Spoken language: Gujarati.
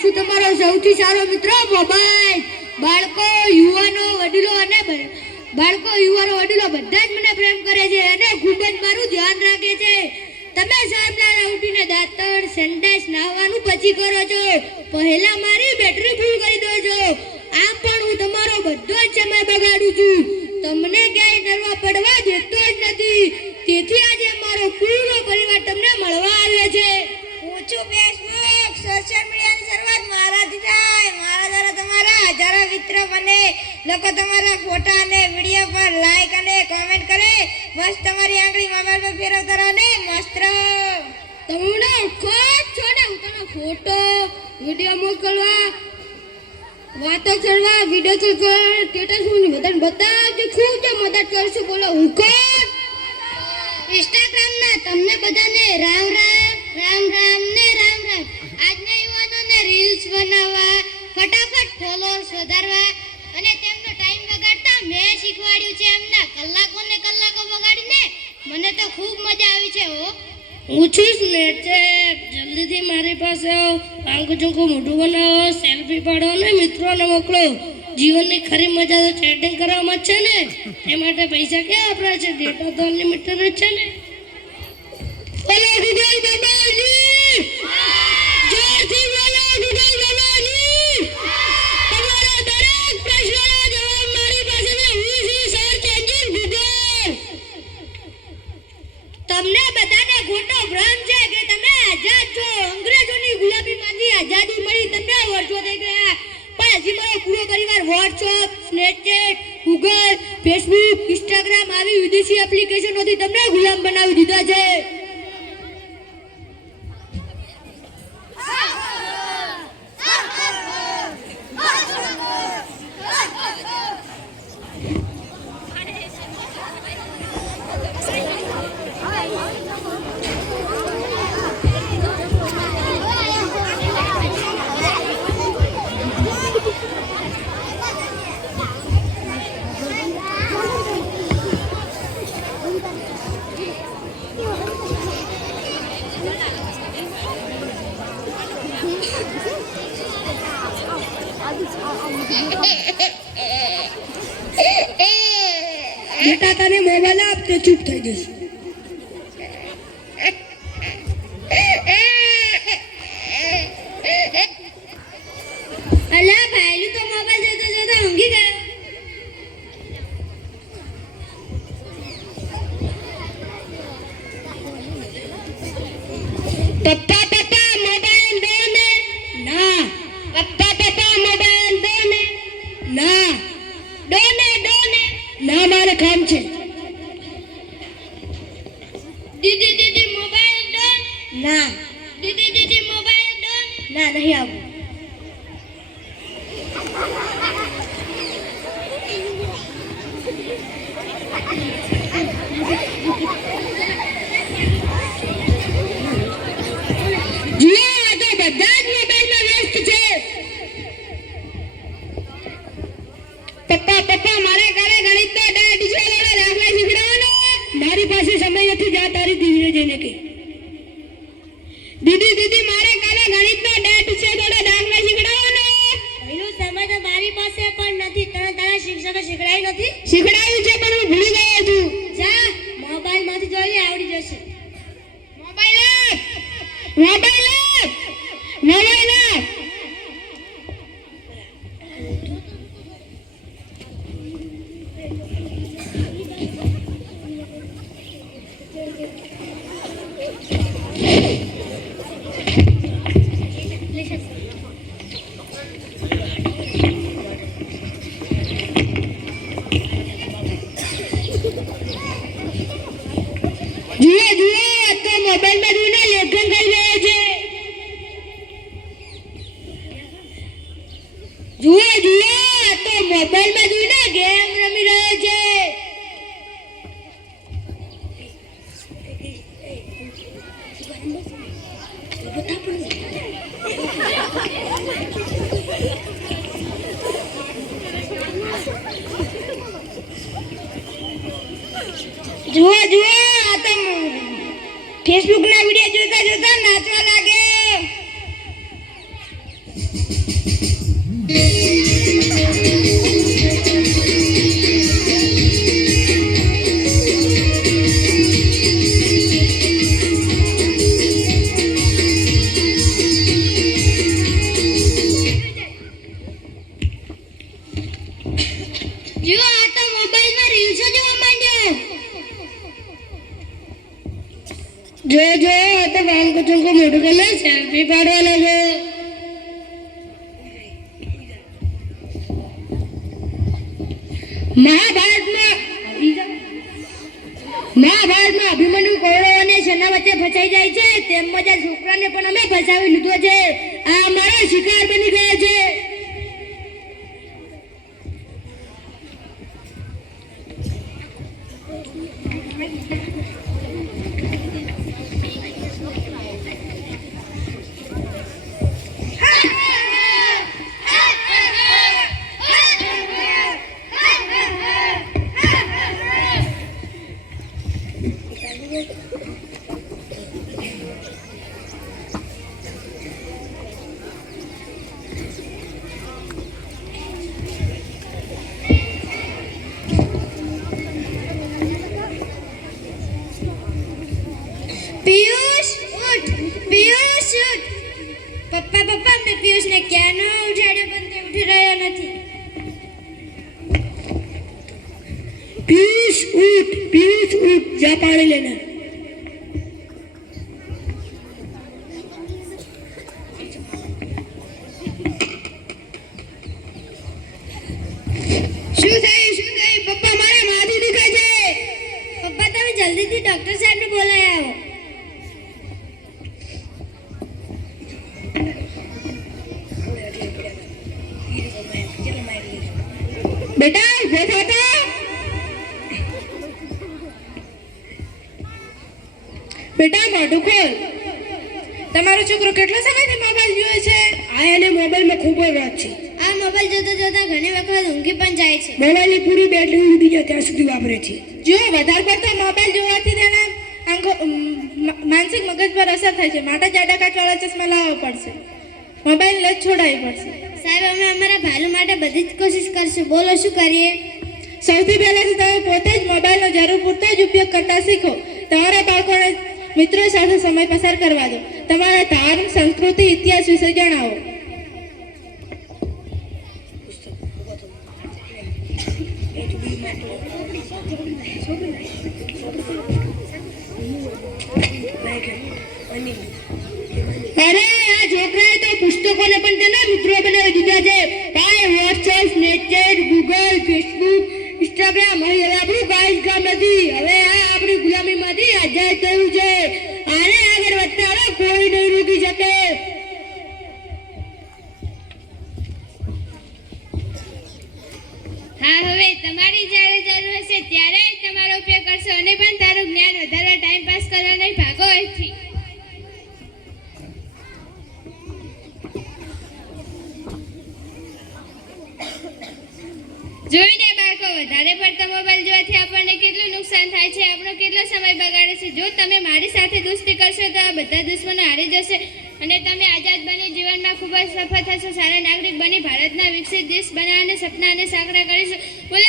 છું તમારો સૌથી સારો મિત્ર મોબાઈલ. બાળકો યુવાનો વડીલો બધા જ મને પ્રેમ કરે છે અને ખૂબ જ મારું ધ્યાન રાખે છે. તમે સાહેબના ઉઠીને દાંતણ સંડાસ નાહવાનું પછી કરો છો, પહેલા મારી બેટરી ફૂલ કરી દો છો. આમ પણ હું તમારો બધો જ સમય બગાડું છું, તમને ક્યાંય ડરવા પડવા દેતો જ નથી. તેથી આજે મારો પૂરો પરિવાર તમને મળવા આવ્યો છે. હું છું ફેસબુક. સોશિયલ મીડિયાની શરૂઆત મારાથી થાય. મારા દ્વારા તમારા હજારો મિત્ર બને. લોકો તમારા ફોટા અને વિડીયો પર લાઈક અને કોમેન્ટ કરે. બસ તમારી આંગળી મોબાઈલ પર ફેરવતા રહો ને મસ્ત રહો. તમને ખોટ છોડે હું તને ફોટો વિડીયો મોકલવા, વાતો કરવા, વિડીયો કોલ કરવા, સ્ટેટસ મૂકીને બધાને બતાવજો. ખૂબ જ મદદ કરશું. બોલો હું કોણ? ઇન્સ્ટાગ્રામના તમને બધાને રામ રામ રામ રામ ને રામ રામ. આજના યુવાનોને રીલ્સ બનાવવા, ફટાફટ ફોલોઅર્સ વધારવા અને તેમનો ટાઈમ બગાડતા મેં શીખવાડ્યું છે. એમના કલાકોને કલાકો બગાડીને મને તો ખૂબ મજા આવી છે. હું છું સ્નેચેક. જલ્દીથી મારી પાસે આવો. આંખો ચૂંકો મોઢું બનાવો, સેલ્ફી પાડો અને મિત્રોને મોકલો. જીવનની ખરી મજા તો ચેટિંગ કરવામાં જ છે ને. એ માટે પૈસા ક્યાં વપરાય છે? ડેટા તો અનલિમિટેડ જ છે ને. બોલો ગૂગલ બાબાજી, જોરથી બોલો ગૂગલ બાબાજી. તમારા દરેક પ્રશ્નનો જવાબ મારી પાસે છે. હું છું સર્ચ એન્જિન ગૂગલ. તમને બધાને ખોટો ભ્રમ છે કે તમે આઝાદ છો. અંગ્રેજોની ગુલામીમાંથી આઝાદી મળી તમને વર્ષો થઈ ગયા, પણ હજી મારો પૂરો પરિવાર WhatsApp, Snapchat, Google, Facebook, Instagram આવી વિદેશી એપ્લિકેશનોથી તમને ગુલામ બનાવી દીધા છે. બેટા તને મોબાઈલ આપ તો ચૂપ થઈ જશે. અલા ભાઈલું તો મોબાઈલ જોતા જોતા ઊંઘી ગયો. પપ્પા પપ્પા મોબાઈલ દો ને. ના. પપ્પા પપ્પા મોબાઈલ દો ને. ના. ડો ને ના, મારે કામ છે. દીદી મોબાઈલ દો. ના. દીદી મોબાઈલ દો. ના, નહીં આવું. જુઓ, આ તો બધા જ મોબાઈલમાં વ્યસ્ત છે. પપ્પા મારે કાલે ગણિતનો ટીચર દાખલા શીખડાવવાનો. મારી પાસે સમય નથી. જા તારી દીદીને જઈને કહે. દીદી મારે કાલે ગણિતનો ટીચર દાખલા શીખડાવવાનો. એનો સમય તો મારી પાસે પણ નથી. તને તારા શિક્ષકે શીખડાયું નથી? શીખડાયું છે પણ હું ભૂલી ગયો છું. જા મોબાઈલમાંથી જોઈ લે, આવડી જશે. મોબાઈલ આપ. જુઓ તો મોબાઈલમાં જોઈને લેખન કરી રહ્યો છે. જુઓ તો મોબાઈલમાં જોઈને ગેમ રમી રહ્યો છે. જુઓ આ તો ફેસબુક ના વિડિયો જોતા જોતા નાચવા લાગે. જો આ તો મોબાઈલમાં રીલ્સો જોવા માંડ્યો. જો આ તો વાંકો ચૂંકો મોઢું કરે સેલ્ફી પાડવા લાગ્યો. મહાભારતમાં અભિમન્યુ કૌરવ અને સેના વચ્ચે ફસાઈ જાય છે તેમ જ આ છોકરાને પણ અમે ફસાવી લીધો છે. આ અમારો શિકાર બની ગયો છે. પિયુષ ઉઠ, પિયુષ ઉઠ. પપ્પા મેં પિયુષને ક્યાંનો ઉઠાડ્યો પણ તે ઉઠી રહ્યો નથી. પિયુષ ઉઠ જા પાણી લેના. શું થયું પપ્પા? મારા માથું દુખે છે. પપ્પા તમે જલ્દીથી ડોક્ટર સાહેબને બોલાવી આવો. બેટા ઉભો થા તો. બેટા મોઢું ખોલ. તમારો છોકરો કેટલો સમયથી મોબાઈલ જુએ છે? આ એને મોબાઈલમાં ખૂબ જ વાત છે. આ મોબાઈલ જોતા ઘણી વખત ઊંઘી પણ જાય છે. મોબાઈલની પૂરી બેટરી ઉડી જાય ત્યાં સુધી વાપરે છે. જો વધારે પડતો મોબાઈલ જોવાથી તેના માનસિક મગજ પર અસર થાય છે. માટે જાડા કાચવાળા ચશ્મા લાવવા પડશે. મોબાઈલ લત છોડાવવી પડશે. સાહેબ અમે અમારા ભાલુ માટે બધી જ કોશિશ કરશું. બોલો શું કરીએ? સૌથી પહેલા તો તમે પોતે જ મોબાઈલનો જરૂર પૂરતો જ ઉપયોગ કરતા શીખો. તમારા બાળકોને મિત્રો સાથે સમય પસાર કરવા દો. તમારા ધર્મ, સંસ્કૃતિ, ઇતિહાસ વિશે જણાવો. અરે આ છોકરાએ તો પુસ્તકોને પણ તેના મિત્રો બનાવી દીધા છે. કાંઈ WhatsApp, Snapchat, Google, Facebook, Instagram. હવે આપણું કાંઈ જ કામ નથી. હવે આ આપણી ગુલામીમાંથી આઝાદ થયું છે. આને આગળ વધતા હવે કોઈ નહીં રોકી શકે. હા, હવે તમારી જ્યારે જરૂર હશે ત્યારે જ તમારો ઉપયોગ કરશો અને પણ તારું જ્ઞાન વધારવા ટાઈમ પાસ કરવા નહીં, ભાગો અહીંથી. જોઈને બાળકો, વધારે પડતો મોબાઈલ જોવાથી આપણને કેટલું નુકસાન થાય છે, આપણો કેટલો સમય બગાડે છે. જો તમે મારી સાથે દોસ્તી કરશો તો આ બધા દુશ્મનો હારી જશે અને તમે આઝાદ બની જીવનમાં ખૂબ જ સફળ થશો. સારા નાગરિક બની ભારતના વિકસિત દેશ બનાવવાના સપનાને સાકાર કરીશું. બોલો